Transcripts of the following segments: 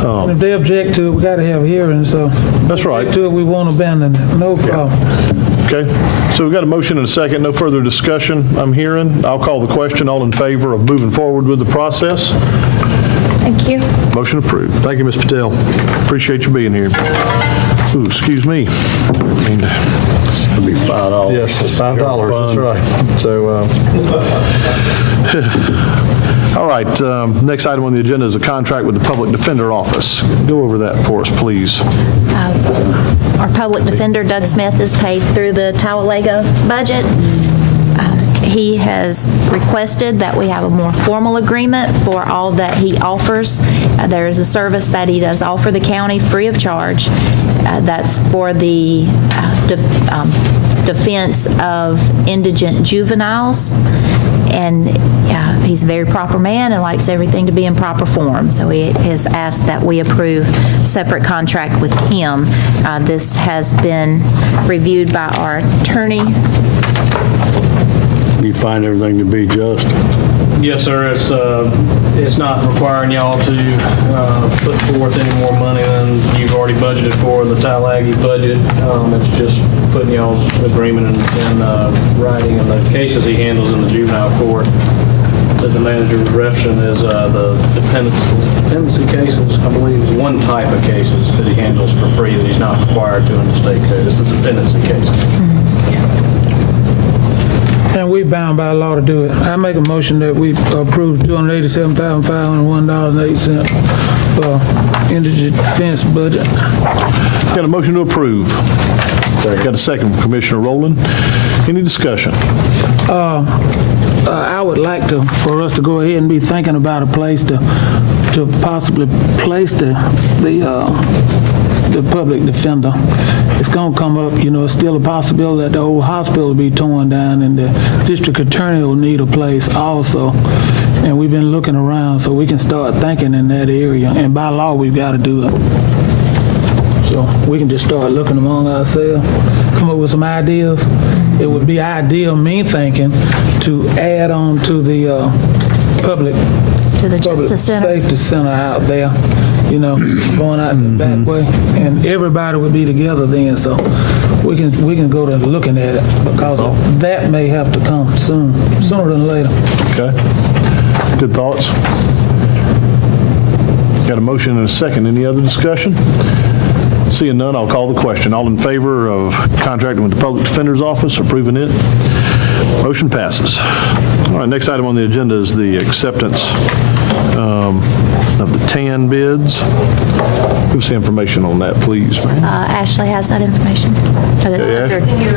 And if they object to it, we got to have a hearing, so. That's right. Object to it, we won't abandon it, no problem. Okay, so we've got a motion and a second, no further discussion I'm hearing. I'll call the question. All in favor of moving forward with the process? Thank you. Motion approved. Thank you, Ms. Patel. Appreciate you being here. Ooh, excuse me. It'll be $5. Yes, it's $5, that's right. So, all right, next item on the agenda is a contract with the Public Defender Office. Go over that for us, please. Our public defender, Doug Smith, is paid through the Talladega budget. He has requested that we have a more formal agreement for all that he offers. There is a service that he does offer the county free of charge. That's for the defense of indigent juveniles. And he's a very proper man and likes everything to be in proper form. So he has asked that we approve separate contract with him. This has been reviewed by our attorney. You find everything to be just? Yes, sir. It's not requiring y'all to put forth any more money than you've already budgeted for in the Talladega budget. It's just putting y'all's agreement in writing. And the cases he handles in the juvenile court that the manager was referencing is the dependency cases. I believe is one type of cases that he handles for free that he's not required to in the state code. It's the dependency cases. And we bound by law to do it. I make a motion that we approve $287,501.08 for indigent defense budget. Got a motion to approve. Got a second from Commissioner Rowland. Any discussion? I would like for us to go ahead and be thinking about a place to possibly place the public defender. It's going to come up, it's still a possibility that the old hospital will be torn down and the district attorney will need a place also. And we've been looking around, so we can start thinking in that area. And by law, we've got to do it. So we can just start looking among ourselves, come up with some ideas. It would be ideal, me thinking, to add on to the public To the Justice Center. Safety Center out there, going out in the back way, and everybody would be together then, so we can go to looking at it, because that may have to come sooner than later. Okay. Good thoughts. Got a motion and a second. Any other discussion? Seeing none, I'll call the question. All in favor of contracting with the Public Defender's Office, approving it? Motion passes. All right, next item on the agenda is the acceptance of the TAN bids. Give us the information on that, please. Ashley has that information. Oh, that's Yeah, under In your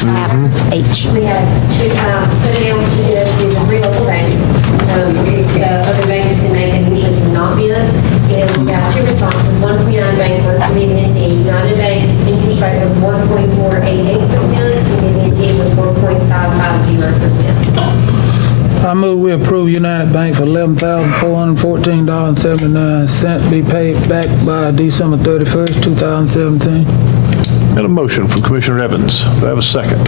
tab H. we had two, put it down to the real banks. The other banks can make it, usually do not bid. And we got two responses, one from United Bank, one from BB&T. United Bank's interest rate was 1.488%, and BB&T was 1.550%. I move we approve United Bank for $11,414.79, be paid back by December 31st, 2017. Got a motion from Commissioner Evans. Do I have a second? I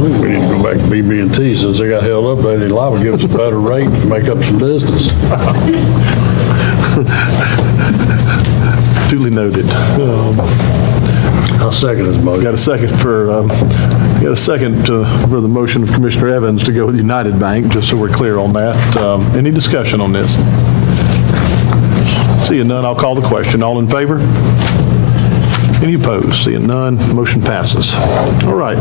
think we need to go back to BB&T since they got held up there. They're liable to give us a better rate and make up some business. Duly noted. I'll second his motion. Got a second for the motion of Commissioner Evans to go with United Bank, just so we're clear on that. Any discussion on this? Seeing none, I'll call the question. All in favor? Any opposed? Seeing none, motion passes. All right.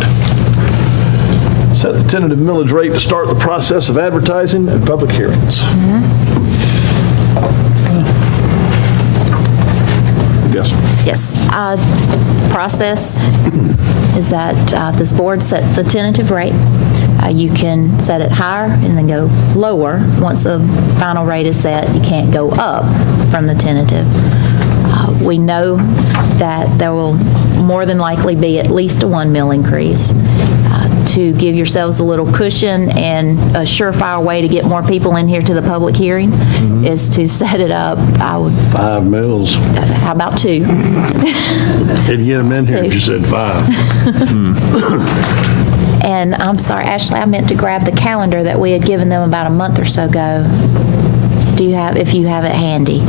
Set the tentative millage rate to start the process of advertising and public hearings. Yes. Yes. Process is that this board sets the tentative rate. You can set it higher and then go lower. Once the final rate is set, you can't go up from the tentative. We know that there will more than likely be at least a 1 mil increase. To give yourselves a little cushion and a surefire way to get more people in here to the public hearing is to set it up. 5 mils. How about 2? It'd get them in here if you said 5. And I'm sorry, Ashley, I meant to grab the calendar that we had given them about a month or so ago. If you have it handy?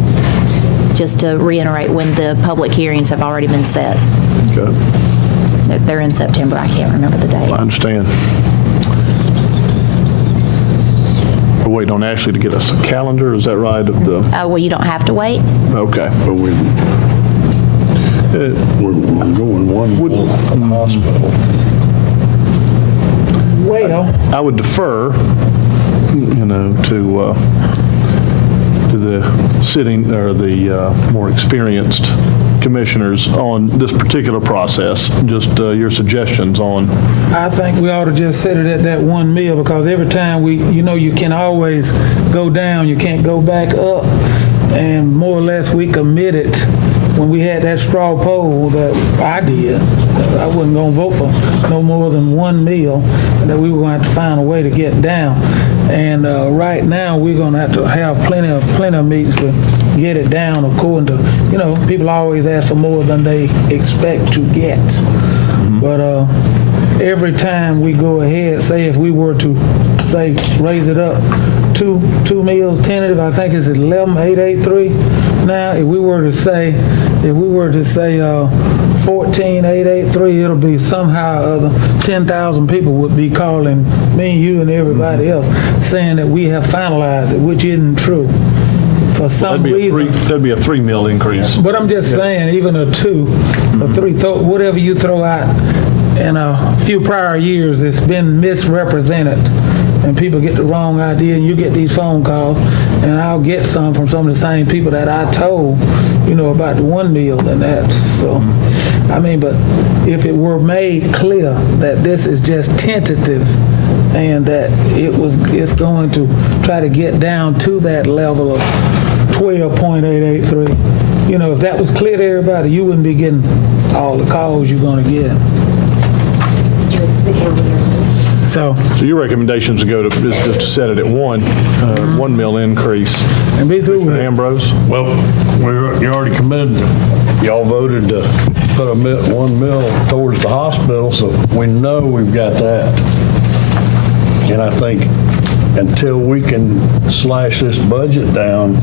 just to reiterate when the public hearings have already been set. Okay, They're in September, I can't remember the date. I understand. We're waiting on Ashley to get us a calendar, is that right, of the, Well, you don't have to wait. okay. But we're going one mil from the hospital. Well, I would defer, to the sitting, or the more experienced commissioners on this particular process, just your suggestions on, I think we ought to just set it at that 1 mil, because every time you can always go down, you can't go back up. And more or less, we committed when we had that straw poll that I did. I wasn't going to vote for no more than 1 mil, that we were going to have to find a way to get down. And right now, we're going to have plenty of meetings to get it down according to, people always ask for more than they expect to get. But every time we go ahead, say if we were to, say, raise it up, two mills tentative, I think it's 11,883 now. If we were to say 14,883, it'll be somehow or other 10,000 people would be calling me, you, and everybody else saying that we have finalized it, which isn't true. For some reason. that'd be a 3 mil increase. But I'm just saying, even a 2, a 3, whatever you throw out in a few prior years, it's been misrepresented. And people get the wrong idea, and you get these phone calls, and I'll get some from some of the same people that I told, about the 1 mil and that. So, but if it were made clear that this is just tentative and that it's going to try to get down to that level of 12.883, if that was clear to everybody, you wouldn't be getting all the calls you're going to get. This is the calendar. So your recommendations to go to, is just to set it at 1 mil increase. and be through with it. Ambrose? Well, you already committed, y'all voted to put 1 mil towards the hospital, so we know we've got that. And I think until we can slash this budget down,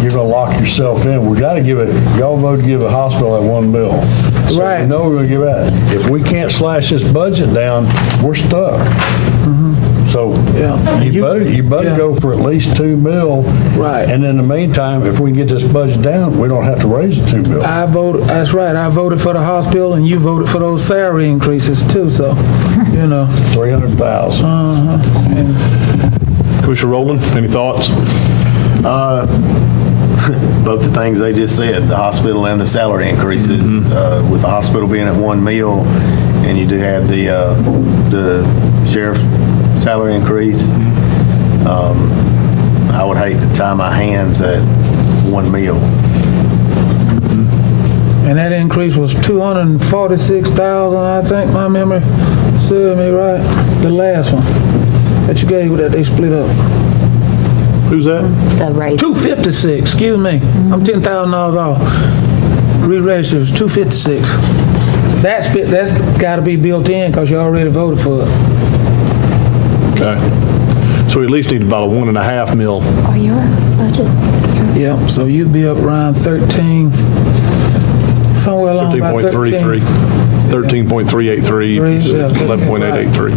you're gonna lock yourself in. We gotta y'all voted to give the hospital that 1 mil. So Right. we know we're gonna give that. If we can't slash this budget down, we're stuck. So Yeah. you better Yeah. go for at least 2 mil. Right. And in the meantime, if we can get this budget down, we don't have to raise the 2 mil. That's right. I voted for the hospital, and you voted for those salary increases too. So, 300,000. Commissioner Rowland, any thoughts? Both the things they just said, the hospital and the salary increases. With the hospital being at 1 mil, and you do have the sheriff's salary increase, I would hate to tie my hands at 1 mil. and that increase was 246,000. I think my memory serves me right. The last one that you gave that they split up. Who's that? The raise. 256. Excuse me. I'm $10,000 off. Re-registered was 256. That's got to be built in because you already voted for it. Okay. So we at least need about a 1.5 mil. Or your budget. Yep. So you'd be up around 13, somewhere along about 13.33. 13.383, Yeah. 11.883.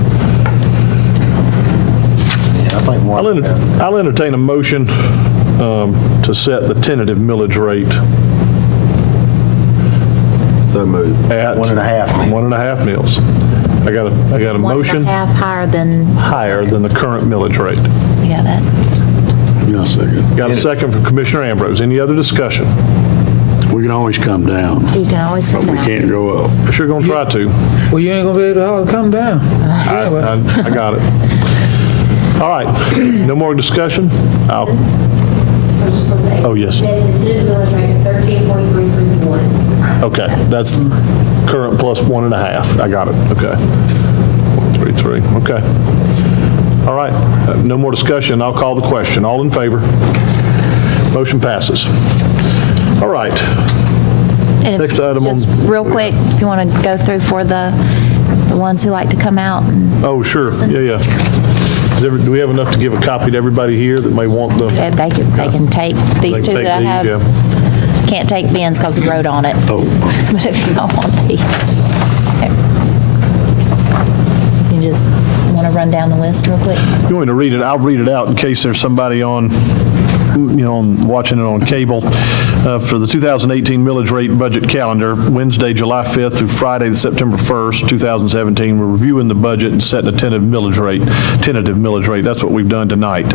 I think I'll entertain a motion to set the tentative millage rate so moved. at 1.5 mil. 1.5 mils. I got a motion 1.5 higher than, higher than the current millage rate. you got that? No, second. Got a second from Commissioner Ambrose. Any other discussion? We can always come down, You can always but come we down. can't go up. Sure going to try to. Well, you ain't gonna be able to come down. Anyway. I got it. All right. No more discussion? I was just going to say. Oh, yes. That the tentative millage rate of 13.331. Okay, that's current plus 1.5. I got it, okay. 133, okay. All right, no more discussion, I'll call the question. All in favor? Motion passes. All right, And if- Next item Just on- real quick, if you want to go through for the ones who like to come out. And oh, sure, yeah. Do we have enough to give a copy to everybody here that may want the? They can take these They two can that I take have. these, yeah. Can't take Ben's because he wrote on it. Oh. But if y'all want these. You just want to run down the list real quick? You want me to read it? I'll read it out in case there's somebody on, watching it on cable. For the 2018 millage rate budget calendar, Wednesday, July 5th through Friday, September 1st, 2017, we're reviewing the budget and setting a tentative millage rate. That's what we've done tonight.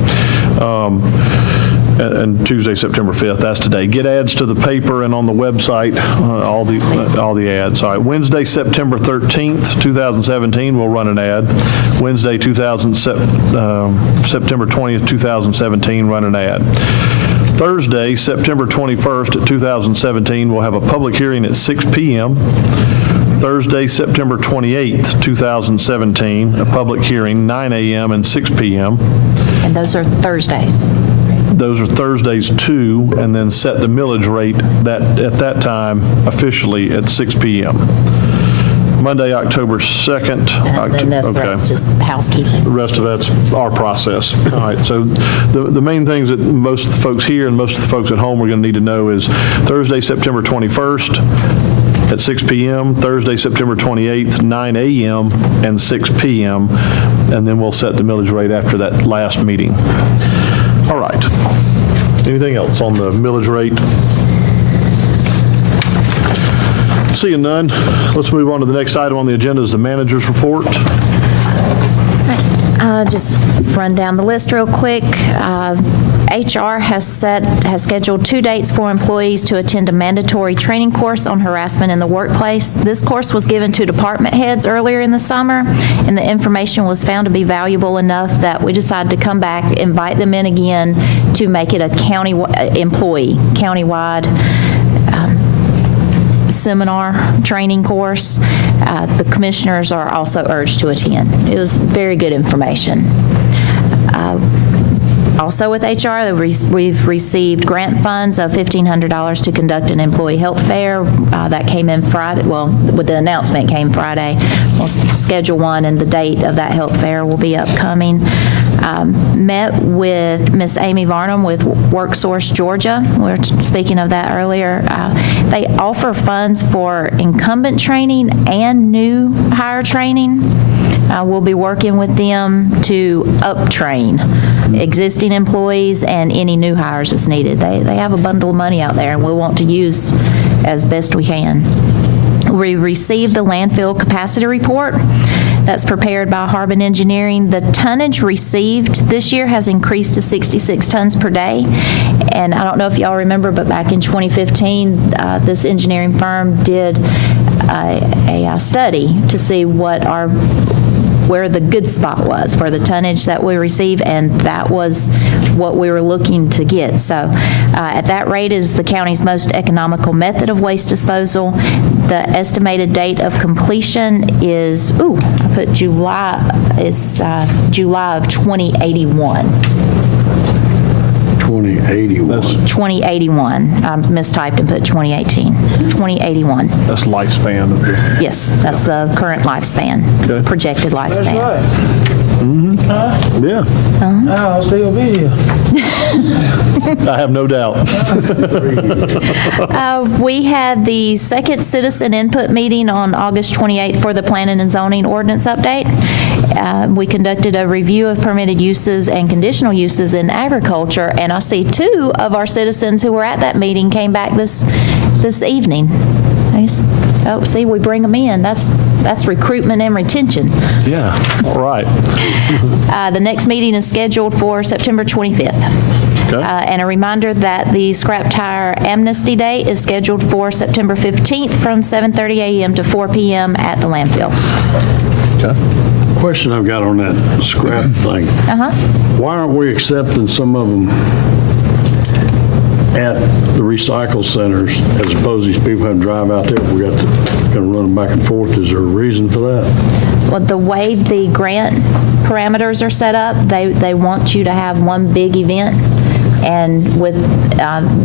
And Tuesday, September 5th, that's today. Get ads to the paper and on the website, all the ads. All right, Wednesday, September 13th, 2017, we'll run an ad. Wednesday, September 20th, 2017, run an ad. Thursday, September 21st, 2017, we'll have a public hearing at 6 p.m. Thursday, September 28th, 2017, a public hearing, 9 a.m. and 6 p.m. And those are Thursdays. Those are Thursdays too, and then set the millage rate at that time officially at 6 p.m. Monday, October 2nd. And then this rest is housekeeping. The rest of that's our process. All right, so the main things that most of the folks here and most of the folks at home are going to need to know is Thursday, September 21st at 6 p.m., Thursday, September 28th, 9 a.m. and 6 p.m., and then we'll set the millage rate after that last meeting. All right. Anything else on the millage rate? Seeing none, let's move on to the next item on the agenda is the manager's report. Just run down the list real quick. HR has scheduled 2 dates for employees to attend a mandatory training course on harassment in the workplace. This course was given to department heads earlier in the summer, and the information was found to be valuable enough that we decided to come back, invite them in again to make it a countywide seminar training course. The commissioners are also urged to attend. It was very good information. Also with HR, we've received grant funds of $1,500 to conduct an employee health fair. That came in Friday. Well, with the announcement came Friday. We'll schedule one, and the date of that health fair will be upcoming. Met with Miss Amy Varnum with WorkSource Georgia. We were speaking of that earlier. They offer funds for incumbent training and new hire training. We'll be working with them to up-train existing employees and any new hires as needed. They have a bundle of money out there, and we want to use as best we can. We received the landfill capacity report that's prepared by Harbin Engineering. The tonnage received this year has increased to 66 tons per day. And I don't know if y'all remember, but back in 2015, this engineering firm did a study to see where the good spot was for the tonnage that we receive, and that was what we were looking to get. So at that rate is the county's most economical method of waste disposal. The estimated date of completion is, I put July, it's July of 2081. 2081. 2081. I mistyped and put 2018. 2081. That's lifespan of the. Yes, that's the current lifespan, Okay. projected lifespan. That's right. Yeah, I'll still be here. I have no doubt. We had the second citizen input meeting on August 28th for the planning and zoning ordinance update. We conducted a review of permitted uses and conditional uses in agriculture, and I see 2 of our citizens who were at that meeting came back this evening. See, we bring them in. That's recruitment and retention. Yeah, all right. The next meeting is scheduled for September 25th. Okay. And a reminder that the scrap tire amnesty day is scheduled for September 15th from 7:30 a.m. to 4 p.m. at the landfill. Okay. Question I've got on that scrap thing. Why aren't we accepting some of them at the recycle centers as opposed to these people having to drive out there? We got to run them back and forth. Is there a reason for that? Well, the way the grant parameters are set up, they want you to have one big event. And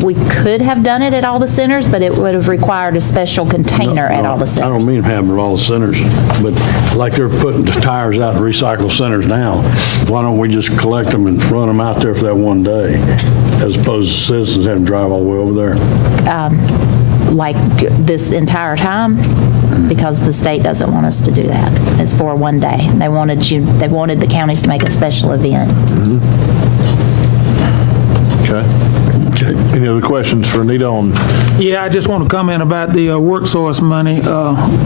we could have done it at all the centers, but it would have required a special container at all the I centers. don't mean having it at all the centers, but like they're putting the tires out in recycle centers now, why don't we just collect them and run them out there for that one day? as opposed to citizens having to drive all the way over there? Like this entire time, because the state doesn't want us to do that. It's for one day. They wanted the counties to make a special event. Okay. Any other questions for Anita on? Yeah, I just want to comment about the work source money.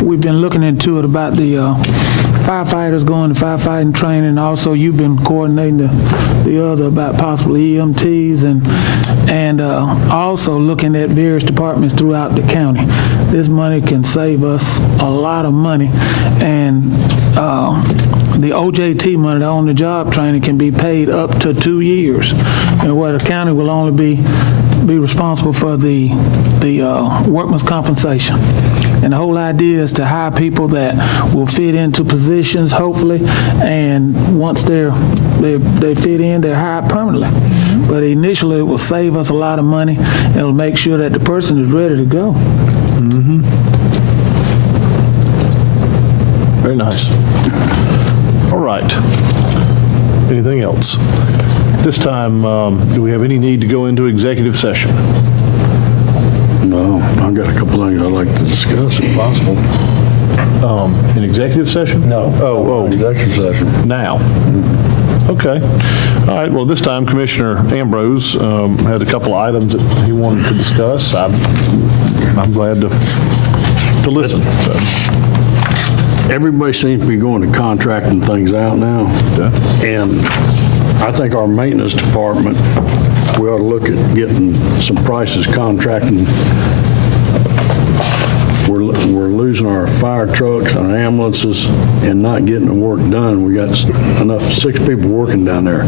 We've been looking into it about the firefighters going to firefighting training. Also, you've been coordinating the other about possible EMTs and also looking at various departments throughout the county. This money can save us a lot of money, and the OJT money, the on-the-job training, can be paid up to 2 years, and where the county will only be responsible for the workman's compensation. And the whole idea is to hire people that will fit into positions, hopefully, and once they fit in, they're hired permanently. But initially, it will save us a lot of money. It'll make sure that the person is ready to go. Very nice. All right. Anything else? At this time, do we have any need to go into executive session? No, I've got a couple things I'd like to discuss if possible. In executive session? No. Oh, Executive session. now. Okay. All right. Well, this time Commissioner Ambrose had a couple of items that he wanted to discuss. I'm glad to listen. So. Everybody seems to be going to contracting things out now. Okay. And I think our maintenance department, we ought to look at getting some prices contracting. We're losing our fire trucks and ambulances and not getting the work done. We got enough, 6 people working down there.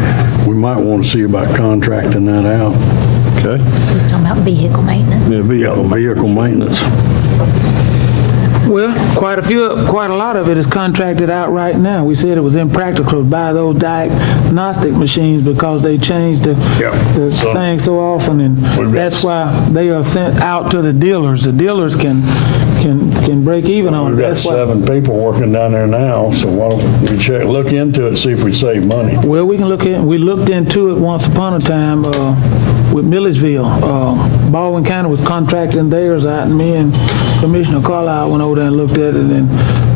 We might want to see about contracting that out. Okay. He was talking about vehicle maintenance. Yeah, Vehicle maintenance. Well, quite a lot of it is contracted out right now. We said it was impractical to buy those diagnostic machines because they change the thing so often, and that's why they are sent out to the dealers. The dealers can break even on it. We've got That's why. 7 people working down there now, so why don't we look into it, see if we save money. Well, we can look at. We looked into it once upon a time with Milledgeville. Baldwin County was contracting theirs out, and me and Commissioner Carlisle went over there and looked at it, and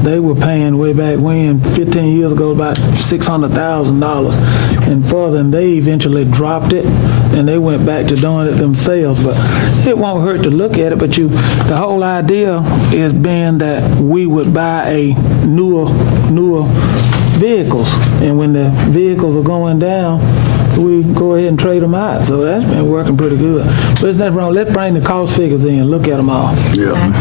they were paying way back when, 15 years ago, about $600,000 and further, and they eventually dropped it, and they went back to doing it themselves. But it won't hurt to look at it, but the whole idea is being that we would buy a newer vehicles, and when the vehicles are going down, we go ahead and trade them out. So that's been working pretty good. But there's nothing wrong. Let's bring the cost figures in and look at them all. Yeah.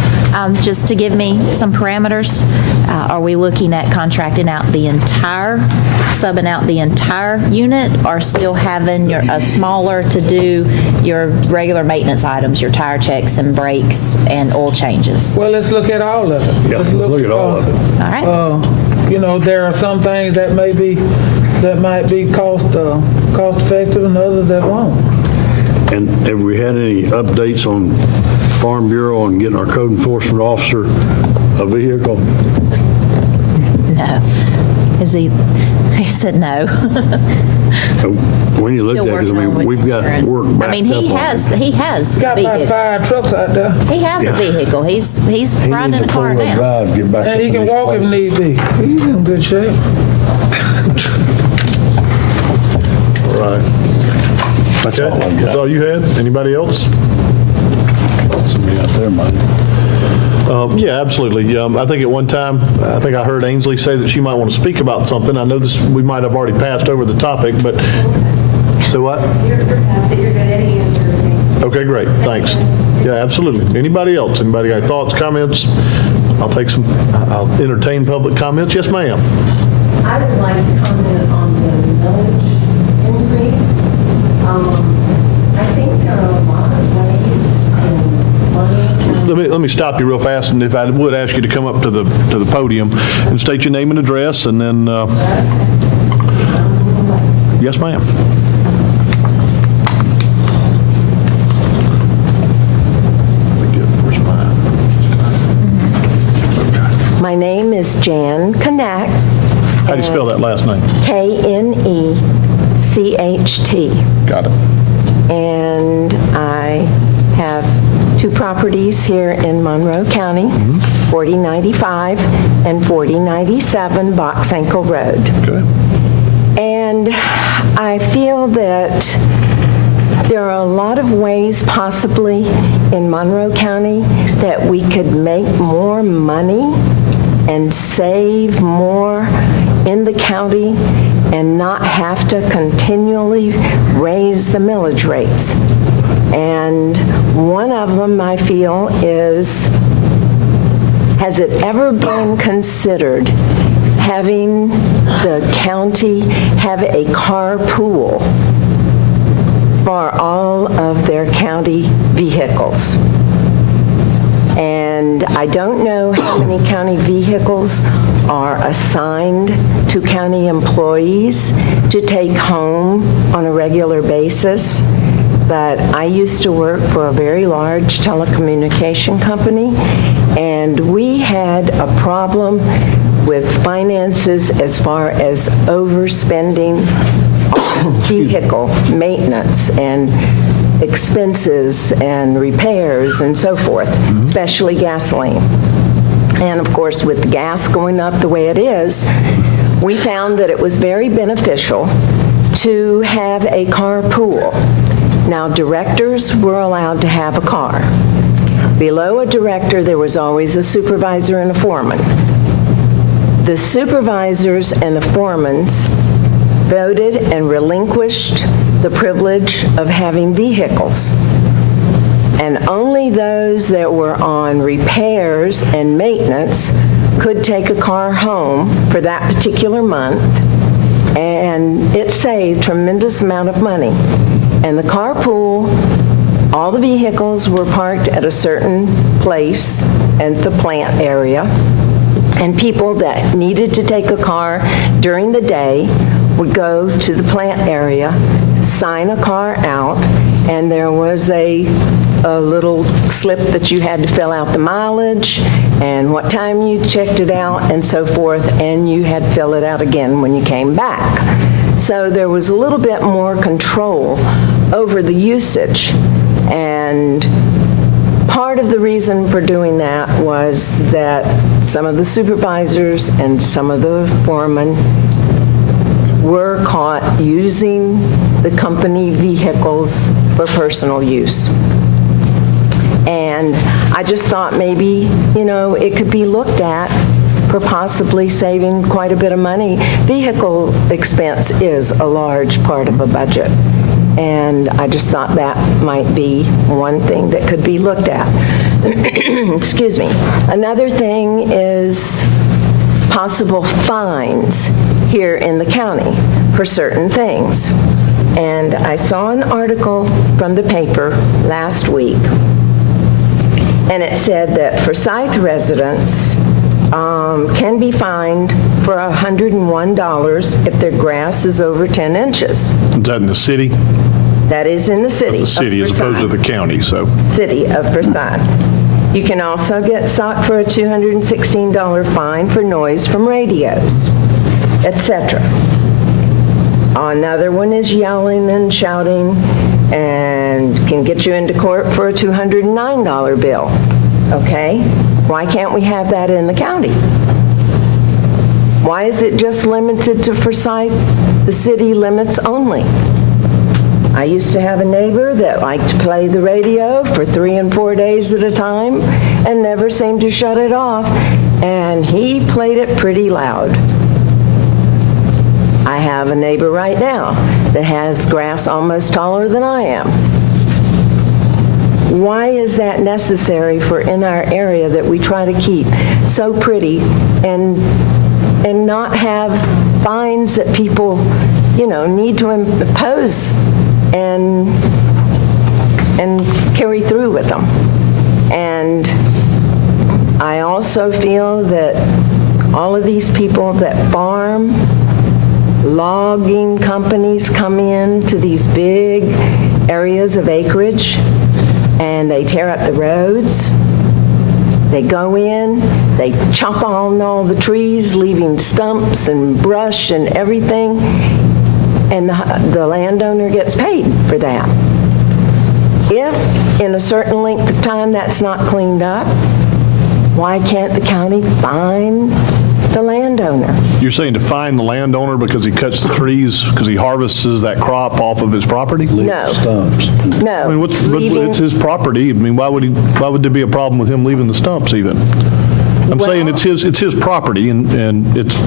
Just to give me some parameters, are we looking at contracting out subbing out the entire unit, or still having a smaller to do your regular maintenance items, your tire checks and brakes and oil changes? Well, let's look at all of it. Yeah, let's look at all of it. All right. There are some things that might be cost effective, and others that won't. And have we had any updates on Farm Bureau and getting our code enforcement officer a vehicle? No. He said no. When you looked Still at it, 'cause working on with we've got insurance. work backed up on it. He has Got about vehicle. 5 trucks out there, He has a vehicle. He's riding in a car Four-wheel now. drive, get back and he up can to walk if these need be. He's in good shape. All right. places. That's all I've That's got. all you had? Anybody else? Somebody out there might. Yeah, absolutely. I think at one time, I think I heard Ainsley say that she might want to speak about something. I know we might have already passed over the topic, but, so what? You're past it, you're good at answering everything. Okay, great, thanks. Yeah, absolutely. Anybody else? Anybody got thoughts, comments? I'll entertain public comments. Yes, ma'am. I would like to comment on the millage increase. I think there are a lot of ways and money. Let me stop you real fast, and if I would ask you to come up to the podium and state your name and address, and then, yes, ma'am. My name is Jan Knacht. How do you spell that last name? Knecht. Got it. and I have 2 properties here in Monroe County, 4095 and 4097 Box Ankle Road. Okay. And I feel that there are a lot of ways possibly in Monroe County that we could make more money and save more in the county and not have to continually raise the millage rates. And one of them, I feel, is, has it ever been considered having the county have a carpool for all of their county vehicles? And I don't know how many county vehicles are assigned to county employees to take home on a regular basis, but I used to work for a very large telecommunication company, and we had a problem with finances as far as overspending on vehicle maintenance and expenses and repairs and so forth, especially gasoline. And of course, with gas going up the way it is, we found that it was very beneficial to have a carpool. Now, directors were allowed to have a car. Below a director, there was always a supervisor and a foreman. The supervisors and the foremen voted and relinquished the privilege of having vehicles. And only those that were on repairs and maintenance could take a car home for that particular month, and it saved tremendous amount of money. And the carpool, all the vehicles were parked at a certain place at the plant area, and people that needed to take a car during the day would go to the plant area, sign a car out, and there was a little slip that you had to fill out the mileage and what time you checked it out and so forth, and you had to fill it out again when you came back. So there was a little bit more control over the usage, and part of the reason for doing that was that some of the supervisors and some of the foremen were caught using the company vehicles for personal use. And I just thought maybe, it could be looked at for possibly saving quite a bit of money. Vehicle expense is a large part of a budget, and I just thought that might be one thing that could be looked at. Excuse me. Another thing is possible fines here in the county for certain things. And I saw an article from the paper last week, and it said that Forsyth residents can be fined for $101 if their grass is over 10 inches. Is that in the city? That is in the city. The city of as opposed to Forsyth. the county, so. City of Forsyth. You can also get sought for a $216 fine for noise from radios, etc. Another one is yelling and shouting and can get you into court for a $209 bill. Okay? Why can't we have that in the county? Why is it just limited to Forsyth, the city limits only? I used to have a neighbor that liked to play the radio for 3 and 4 days at a time and never seemed to shut it off, and he played it pretty loud. I have a neighbor right now that has grass almost taller than I am. Why is that necessary for in our area that we try to keep so pretty and not have fines that people, need to impose and carry through with them? And I also feel that all of these people that farm, logging companies come in to these big areas of acreage and they tear up the roads. They go in, they chop on all the trees, leaving stumps and brush and everything, and the landowner gets paid for that. if in a certain length of time that's not cleaned up, why can't the county fine the landowner? You're saying to fine the landowner because he cuts the trees, because he harvests that crop off of his property? No, Stumps. no. I mean, but Leaving- it's his property. I mean, why would there be a problem with him leaving the stumps even? I'm saying Well- it's his property and it's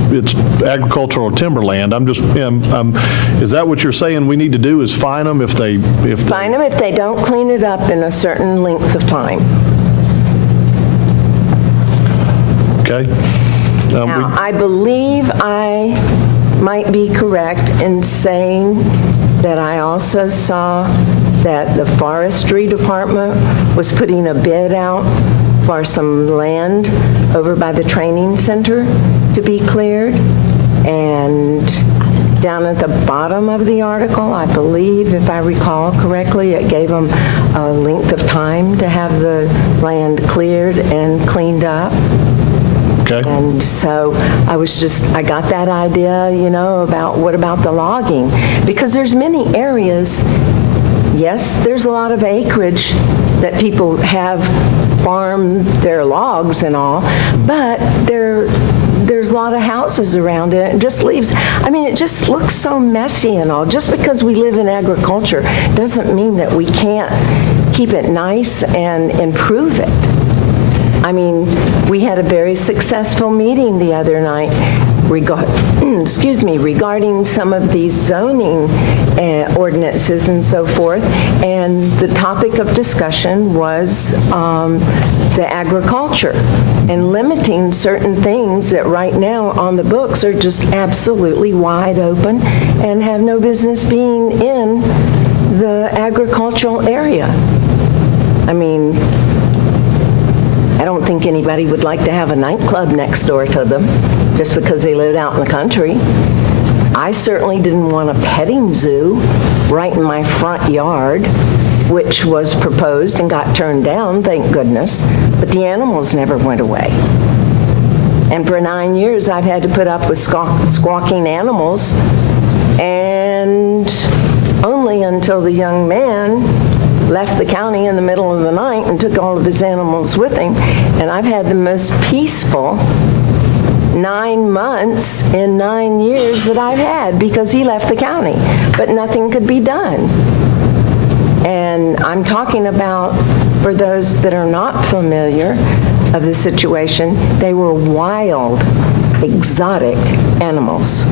agricultural or timberland. I'm just, is that what you're saying we need to do is fine them if they? Fine them if they don't clean it up in a certain length of time. Okay. Now, I believe I might be correct in saying that I also saw that the forestry department was putting a bid out for some land over by the training center to be cleared. And down at the bottom of the article, I believe, if I recall correctly, it gave them a length of time to have the land cleared and cleaned up. Okay. And so I got that idea, about what about the logging? Because there's many areas, yes, there's a lot of acreage that people have farmed their logs and all, but there's a lot of houses around it. It just leaves, it just looks so messy and all. Just because we live in agriculture doesn't mean that we can't keep it nice and improve it. We had a very successful meeting the other night regarding some of these zoning ordinances and so forth, and the topic of discussion was the agriculture and limiting certain things that right now on the books are just absolutely wide open and have no business being in the agricultural area. I don't think anybody would like to have a nightclub next door to them just because they lived out in the country. I certainly didn't want a petting zoo right in my front yard, which was proposed and got turned down, thank goodness, but the animals never went away. And for 9 years, I've had to put up with squawking animals, and only until the young man left the county in the middle of the night and took all of his animals with him. And I've had the most peaceful 9 months in 9 years that I've had because he left the county, but nothing could be done. And I'm talking about, for those that are not familiar of the situation, they were wild, exotic animals.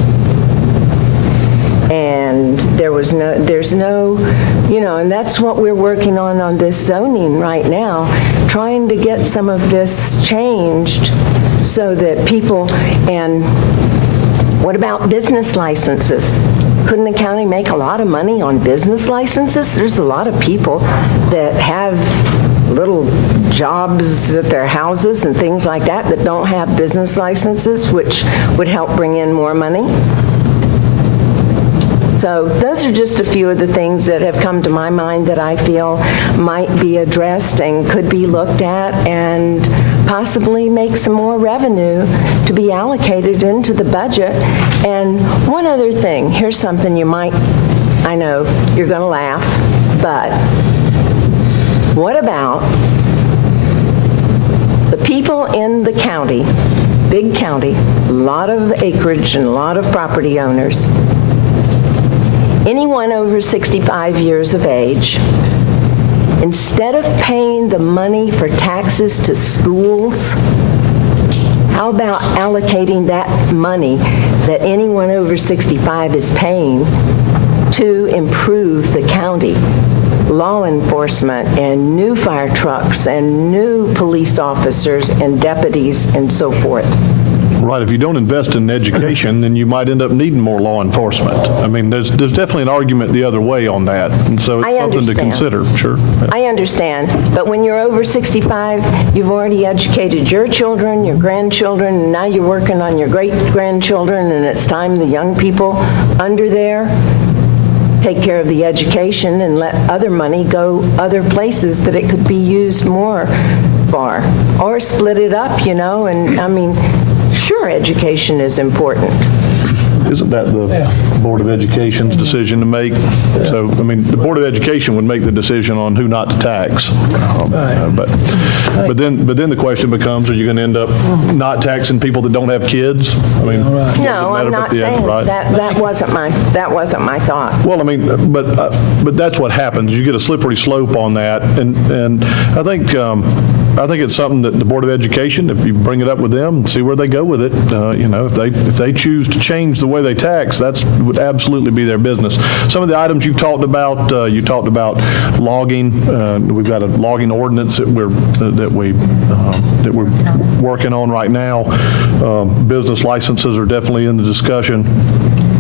And there's no, and that's what we're working on this zoning right now, trying to get some of this changed so that people, and what about business licenses? Couldn't the county make a lot of money on business licenses? There's a lot of people that have little jobs at their houses and things like that don't have business licenses, which would help bring in more money. So those are just a few of the things that have come to my mind that I feel might be addressed and could be looked at and possibly make some more revenue to be allocated into the budget. And one other thing, here's something I know you're going to laugh, but what about the people in the county, big county, a lot of acreage and a lot of property owners, anyone over 65 years of age, instead of paying the money for taxes to schools, how about allocating that money that anyone over 65 is paying to improve the county? Law enforcement and new fire trucks and new police officers and deputies and so forth. Right, if you don't invest in education, then you might end up needing more law enforcement. There's definitely an argument the other way on that, and so it's I something to understand. consider, sure. I understand, but when you're over 65, you've already educated your children, your grandchildren, and now you're working on your great-grandchildren, and it's time the young people under there take care of the education and let other money go other places that it could be used more for, or split it up, and sure, education is important. isn't that the Board of Education's decision to make? So, I mean, the Board of Education would make the decision on who not to tax. But then the question becomes, are you going to end up not taxing people that don't have kids? I mean, doesn't No, I'm matter not at the end, saying, right? that wasn't my thought. Well, I mean, but that's what happens. You get a slippery slope on that, and I think it's something that the Board of Education, if you bring it up with them, and see where they go with it. If they choose to change the way they tax, that would absolutely be their business. Some of the items you've talked about, you talked about logging. We've got a logging ordinance that we're working on right now. Business licenses are definitely in the discussion.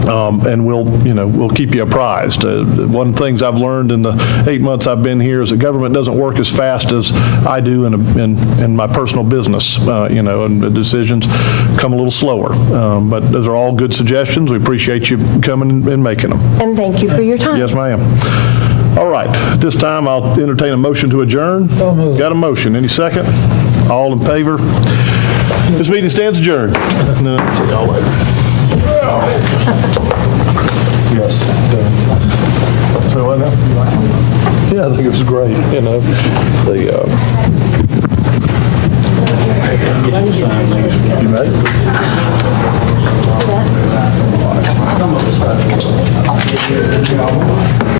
And we'll keep you apprised. One of the things I've learned in the 8 months I've been here is that government doesn't work as fast as I do in my personal business, and the decisions come a little slower. But those are all good suggestions. We appreciate you coming and making them. And thank you for your time. Yes, ma'am. All right, at this time, I'll entertain a motion to adjourn. Got a motion. Any second? All in favor? This meeting stands adjourned. No, see y'all later. Yes. So what now? Yeah, I think it was great, You may.